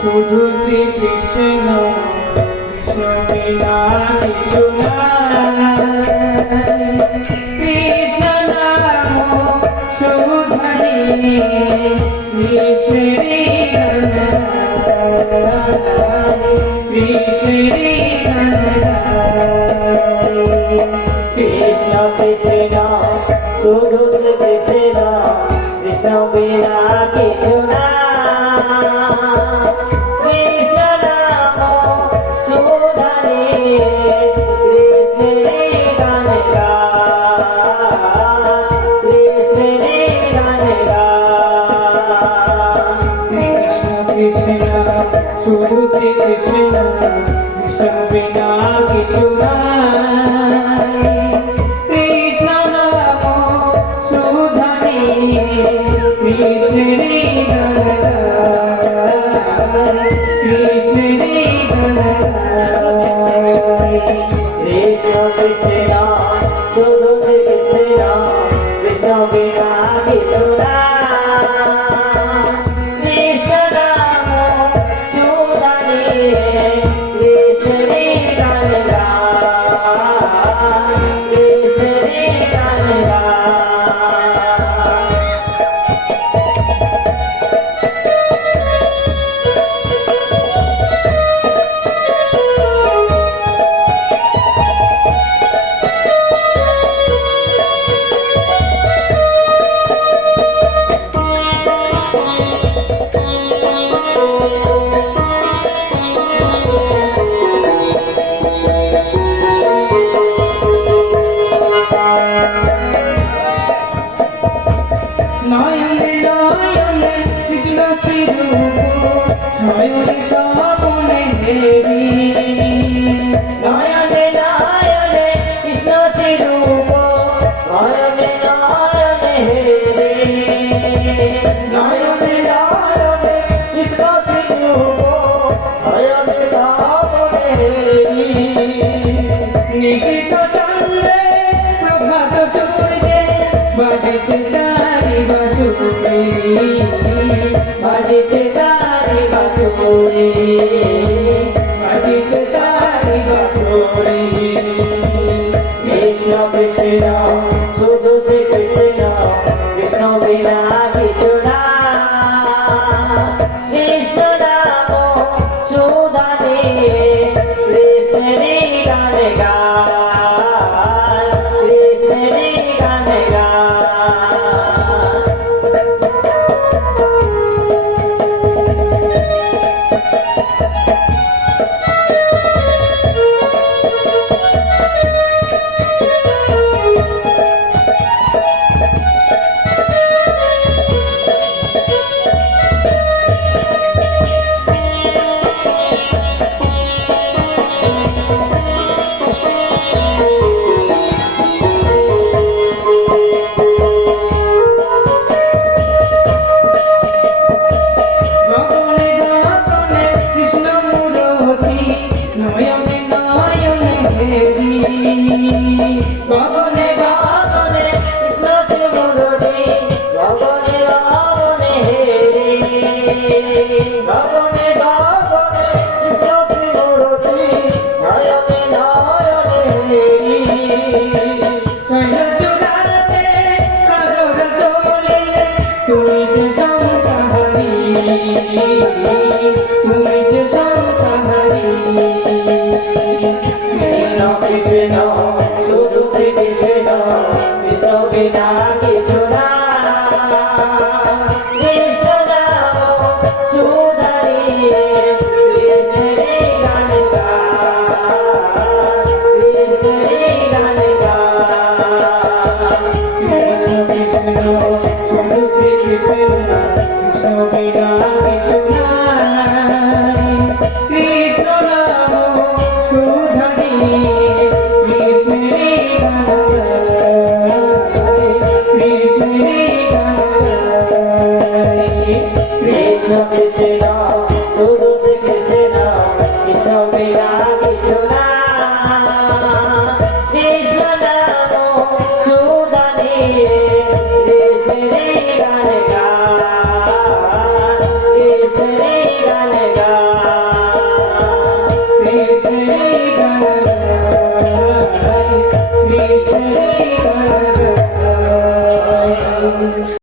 শুধু শ্রী কৃষ্ণ কৃষ্ণ বিনা কিছু নাই। কৃষ্ণ নাম সুধনি কৃষ্ণেরি গান গাই, কৃষ্ণেরি গান গাই। কৃষ্ণ কৃষ্ণ শুধু শ্রী কৃষ্ণ কৃষ্ণ বিনা কিছু নাই। শুধু শ্রী কৃষ্ণ কৃষ্ণ বিনা কিছু নাই। কৃষ্ণ নাম সুধনি কৃষ্ণেরি গান গাই, কৃষ্ণেরি গান গাই। কৃষ্ণ কৃষ্ণ শুধু শ্রী কৃষ্ণ কৃষ্ণ বিনা কিছু নাই। নয়নে নয়নে কৃষ্ণ শ্রীরূপ নয়নে স্বপনে দেবী। নয়নে নয়নে কৃষ্ণ শ্রীরূপ নয়নে নয়নে দেবী। নয়নে নয়নে কৃষ্ণ শ্রীরূপ নয়নে স্বপনে দেবী। নিশিত চন্দ্রে প্রভাত সূর্যে বাজেছে তারি বাঁশুরি, বাজেছে তারি বাঁশুরি, বাজেছে তারি বাঁশুরি। কৃষ্ণ কৃষ্ণ শুধু শ্রী কৃষ্ণ কৃষ্ণ বিনা কিছু নাই। কৃষ্ণ নাম সুধনি কৃষ্ণেরি গান গাই, কৃষ্ণেরি গান গাই। গগনে গগনে কৃষ্ণ শ্রীমূর্তি গগনে গগনে হেরি। গগনে গগনে কৃষ্ণ শ্রীমূর্তি নয়নে নয়নে হেরি। শৈলচূড়াতে সাগর সলিলে তুমি যে সংহারি, তুমি যে সংহারি। কৃষ্ণ কৃষ্ণ শুধু শ্রী কৃষ্ণ কৃষ্ণ বিনা কিছু নাই। কৃষ্ণ নাম সুধনি কৃষ্ণের গান গায়।